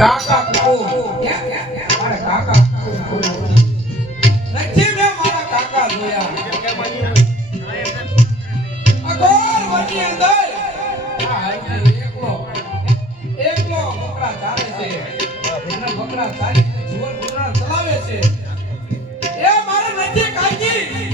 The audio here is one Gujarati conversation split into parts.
કાકા કુકુ મારે કાકા નથી મેં મારા કાકા જોયા અગોર વનની અંદર એકલો એકલો બકરા ચાલે છે બકરા ચાલી જીવન બકરા ચલાવે છે એ મારે નથી કાકી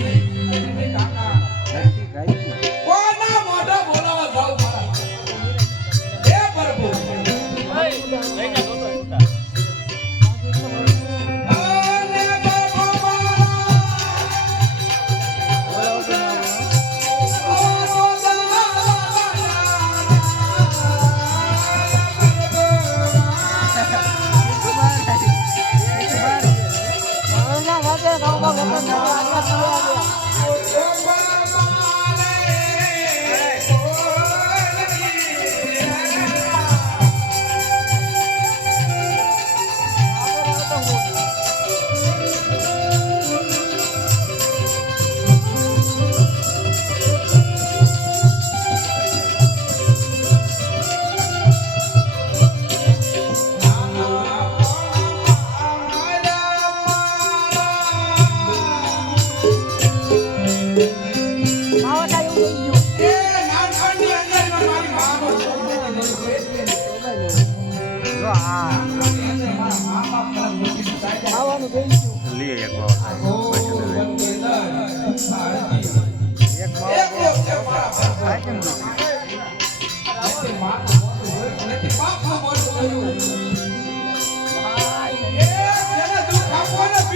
એ જેને દુઃખ હોય ને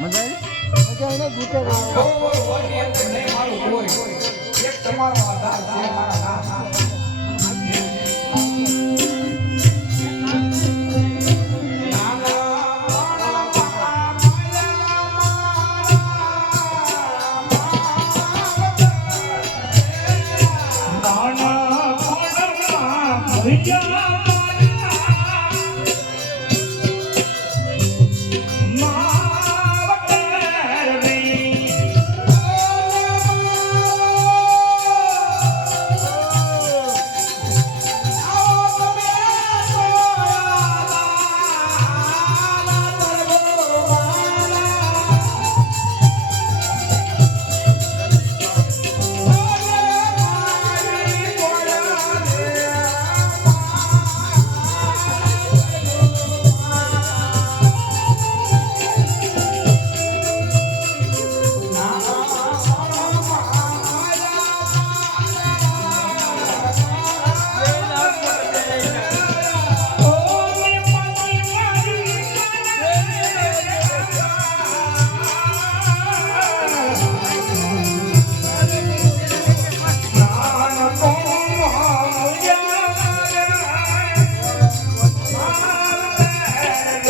મને, એવું નહીં મારું કોઈ. એક તમારો આધાર છે India!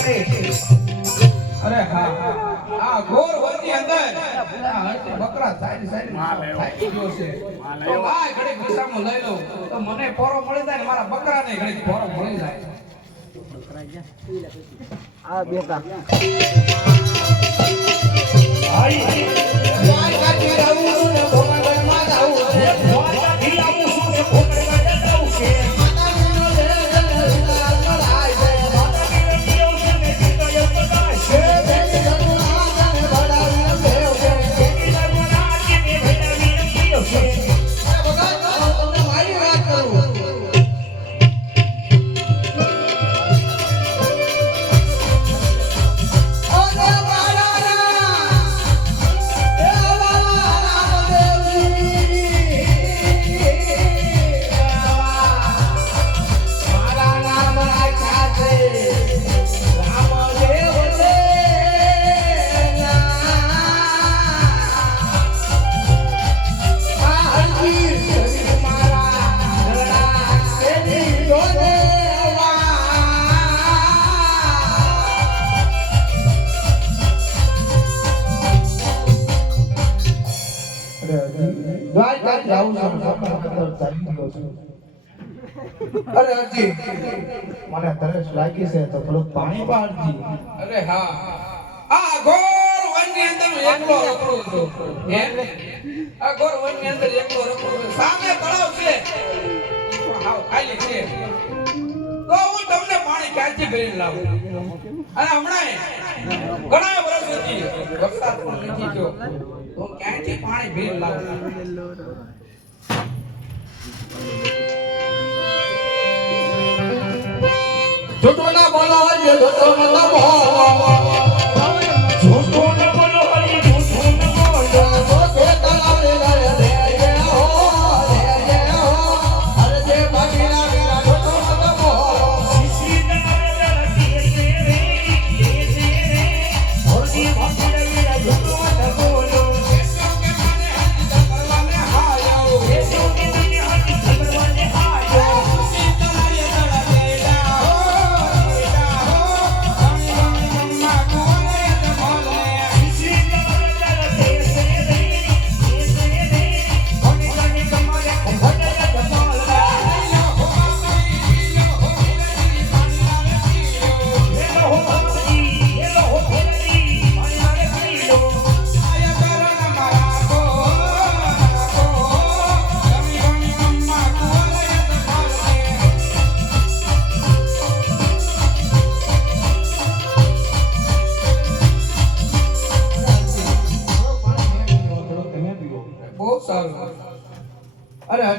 અરે હા આ ઘોર વનની અંદર બકરા સાઈડ સાઈડ થાકી ગયો છે તો આ ઘડીક વિશ્રામ લઈ લઉં તો મને પોરો મળી જાય ને મારા બકરાને ઘડીક પોરો મળી જાય દ્વારકાથી રહું છું ને ભોપાલમાં અરે અરજી મને તરસ લાગી છે તો થોડું પાણી પાડજી અરે હા. આ ઘોર વનની અંદર એકલો રખડું છું. હે આ ઘોર વનની અંદર એકલો રખડું છું. સામે તળાવ છે. હાવ ખાલી છે. તો હું તમને પાણી ક્યાંથી ભરીને લાવું? અને હમણાં ઘણા વર્ષ હતી વરસાદ પણ નથી થયો તો ક્યાંથી પાણી ભેર લાવું જૂઠું ના બોલો જે જૂઠું ન બોલો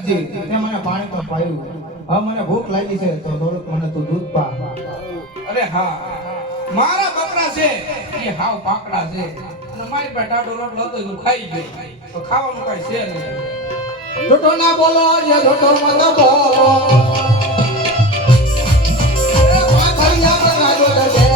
અરે હરજી તે મને પાણી તો પાયું. હવે મને ભૂખ લાગી છે તો થોડુંક મને તું દૂધ પા. અરે હા. મારા બકરા છે. એ હાવ પાકડા છે. અને મારી પાસે ટાટો રોટલો હતો હું ખાઈ ગયો. તો ખાવાનું કઈ છે નહીં. ઢોટો ના બોલો જે ઢોટો મત બોલો. પર રાજો દે